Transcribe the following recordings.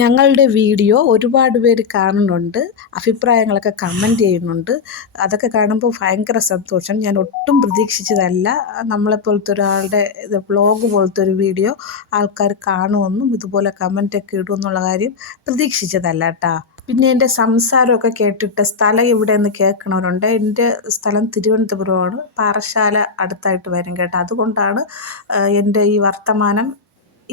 ഞങ്ങളുടെ വീഡിയോ ഒരുപാട് പേര് കാണുന്നുണ്ട്, അഭിപ്രായങ്ങളൊക്കെ കമൻറ്റ് ചെയ്യുന്നുണ്ട്. അതൊക്കെ കാണുമ്പോൾ ഭയങ്കര സന്തോഷം. ഞാൻ ഒട്ടും പ്രതീക്ഷിച്ചതല്ല നമ്മളെപ്പോലത്തെ ഒരാളുടെ വ്ളോഗ് പോലത്തെ ഒരു വീഡിയോ ആൾക്കാർ കാണുമെന്നും ഇതുപോലെ കമൻറ്റൊക്കെ ഇടുമെന്നുള്ള കാര്യം പ്രതീക്ഷിച്ചതല്ല കേട്ടോ. പിന്നെ എൻ്റെ സംസാരമൊക്കെ കേട്ടിട്ട് സ്ഥലം എവിടെയെന്ന് കേൾക്കണവരുണ്ട്. എൻ്റെ സ്ഥലം തിരുവനന്തപുരമാണ്, പാറശാല അടുത്തായിട്ട് വരും കേട്ടോ. അതുകൊണ്ടാണ് എൻ്റെ ഈ വർത്തമാനം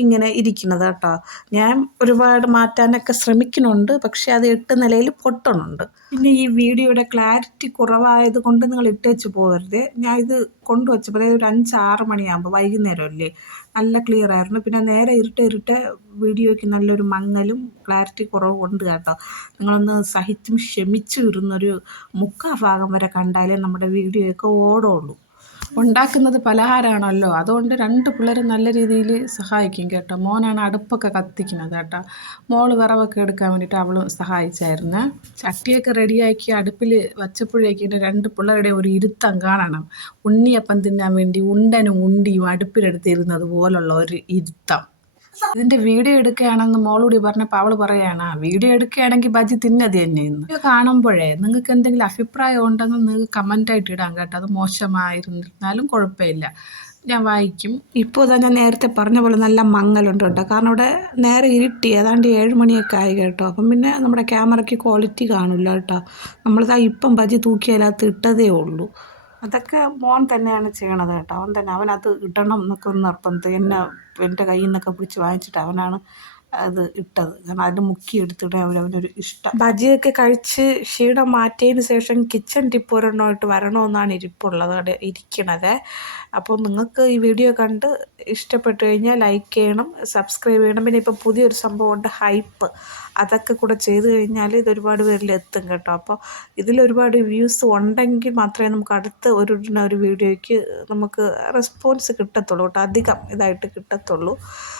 ഇങ്ങനെ ഇരിക്കുന്നത് കേട്ടോ. ഞാൻ ഒരുപാട് മാറ്റാനൊക്കെ ശ്രമിക്കുന്നുണ്ട്, പക്ഷേ അത് 8 നിലയിൽ പൊട്ടുന്നുണ്ട്. പിന്നെ ഈ വീഡിയോയുടെ ക്ലാരിറ്റി കുറവായത് കൊണ്ട് നിങ്ങൾ ഇട്ടേച്ച് പോകരുത്. ഞാൻ ഇത് കൊണ്ടുവച്ചപ്പോൾ അതായത് ഒരു 5-6 മണിയാകുമ്പോൾ, വൈകുന്നേരം അല്ലേ, നല്ല ക്ലിയർ ആയിരുന്നു. പിന്നെ നേരെ ഇരുട്ട് വീഡിയോയ്ക്ക് നല്ലൊരു മങ്ങലും ക്ലാരിറ്റി കുറവും ഉണ്ട് കേട്ടോ. നിങ്ങളൊന്ന് സഹിച്ചും ക്ഷമിച്ചും ഇരുന്നൊരു 3/4 ഭാഗം വരെ കണ്ടാലേ നമ്മുടെ വീഡിയോയൊക്കെ ഓടുള്ളൂ. ഉണ്ടാക്കുന്നത് പലഹാരമാണല്ലോ, അതുകൊണ്ട് 2 പിള്ളേരും നല്ല രീതിയിൽ സഹായിക്കും കേട്ടോ. മോനാണ് അടുപ്പൊക്കെ കത്തിക്കുന്നത് കേട്ടോ. മോള് വിറവൊക്കെ എടുക്കാൻ വേണ്ടിയിട്ട് അവൾ സഹായിച്ചായിരുന്നു. ചട്ടിയൊക്കെ റെഡിയാക്കി അടുപ്പിൽ വച്ചപ്പോഴേക്കും 2 പിള്ളേരുടെ ഒരു ഇരുത്തം കാണണം. ഉണ്ണിയപ്പം തിന്നാൻ വേണ്ടി ഉണ്ടനും ഉണ്ടിയും അടുപ്പിലെടുത്തിരുന്നത് പോലുള്ള ഒരു ഇരുത്തം. ഇതിൻ്റെ വീഡിയോ എടുക്കുകയാണെന്ന് മോളൂടി പറഞ്ഞപ്പോൾ അവൾ പറയുകയാണ്, വീഡിയോ എടുക്കുകയാണെങ്കിൽ ബജി തിന്നത് തന്നെയെന്ന്. വീഡിയോ കാണുമ്പോഴേ നിങ്ങൾക്ക് എന്തെങ്കിലും അഭിപ്രായം ഉണ്ടെങ്കിൽ നിങ്ങൾക്ക് കമൻറ്റായിട്ട് ഇടാം കേട്ടോ. അത് മോശമായിരുന്നാലും കുഴപ്പമില്ല, ഞാൻ വായിക്കും. ഇപ്പോൾ ഇതാ ഞാൻ നേരത്തെ പറഞ്ഞ പോലെ നല്ല മങ്ങലുണ്ട് കേട്ടോ. കാരണം ഇവിടെ നേരെ ഇരുട്ടി, ഏതാണ്ട് 7 മണിയൊക്കെ ആയി കേട്ടോ. അപ്പം പിന്നെ നമ്മുടെ ക്യാമറയ്ക്ക് ക്വാളിറ്റി കാണില്ല കേട്ടോ. നമ്മളിതാ ഇപ്പം ബജി തൂക്കിയതിനകത്ത് ഇട്ടതേ ഉള്ളൂ. അതൊക്കെ മോൻ തന്നെയാണ് ചെയ്യണത് കേട്ടോ. അവൻ തന്നെ, അവനത് ഇടണം എന്നൊക്കെ ഒന്ന് നിർബന്ധം. എൻ്റെ കയ്യിൽ നിന്നൊക്കെ പിടിച്ച് വാങ്ങിച്ചിട്ട് അവനാണ് അത് ഇട്ടത്. കാരണം അതിൽ മുക്കി എടുത്തിട്ട് അവനൊരു ഇഷ്ടം. ബജിയൊക്കെ കഴിച്ച് ക്ഷീണം മാറ്റിയതിന് ശേഷം കിച്ചൺ ടിപ്പ് ഒരെണ്ണമായിട്ട് വരണമെന്നാണ് ഇരിക്കണത്. അപ്പോൾ നിങ്ങൾക്ക് ഈ വീഡിയോ കണ്ട് ഇഷ്ടപ്പെട്ട് കഴിഞ്ഞാൽ ലൈക്ക് ചെയ്യണം, സബ്സ്ക്രൈബ് ചെയ്യണം. പിന്നെ ഇപ്പോൾ പുതിയൊരു സംഭവമുണ്ട്, ഹൈപ്പ്. അതൊക്കെ കൂടെ ചെയ്ത് കഴിഞ്ഞാൽ ഇതൊരുപാട് പേരിൽ എത്തും കേട്ടോ. അപ്പോൾ ഇതിലൊരുപാട് വ്യൂസ് ഉണ്ടെങ്കിൽ മാത്രമേ നമുക്ക് അടുത്ത ഒരു വീഡിയോയ്ക്ക് നമുക്ക് റെസ്പോൺസ് കിട്ടത്തുള്ളൂ കേട്ടോ. അധികം ഇതായിട്ട് കിട്ടത്തുള്ളൂ.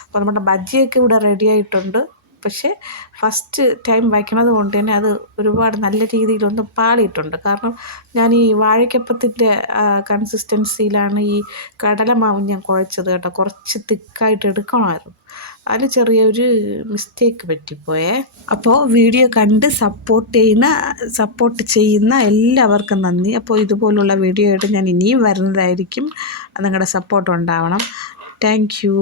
അപ്പോൾ നമ്മുടെ ബജിയൊക്കെ ഇവിടെ റെഡി ആയിട്ടുണ്ട്. പക്ഷേ ഫസ്റ്റ് ടൈം വയ്ക്കണത് കൊണ്ട് തന്നെ അത് ഒരുപാട് നല്ല രീതിയിലൊന്ന് പാളിയിട്ടുണ്ട്. കാരണം ഞാൻ ഈ വാഴയ്ക്കപ്പത്തിൻ്റെ കൺസിസ്റ്റൻസിയിലാണ് ഈ കടലമാവ് ഞാൻ കുഴച്ചത് കേട്ടോ. കുറച്ച് തിക്കായിട്ട് എടുക്കണമായിരുന്നു, അതിൽ ചെറിയൊരു മിസ്റ്റേക്ക് പറ്റിപ്പോയേ. അപ്പോൾ വീഡിയോ കണ്ട് സപ്പോർട്ട് ചെയ്യുന്ന എല്ലാവർക്കും നന്ദി. അപ്പോൾ ഇതുപോലുള്ള വീഡിയോ ആയിട്ട് ഞാൻ ഇനിയും വരുന്നതായിരിക്കും. നിങ്ങളുടെ സപ്പോർട്ട് ഉണ്ടാവണം. Thank you.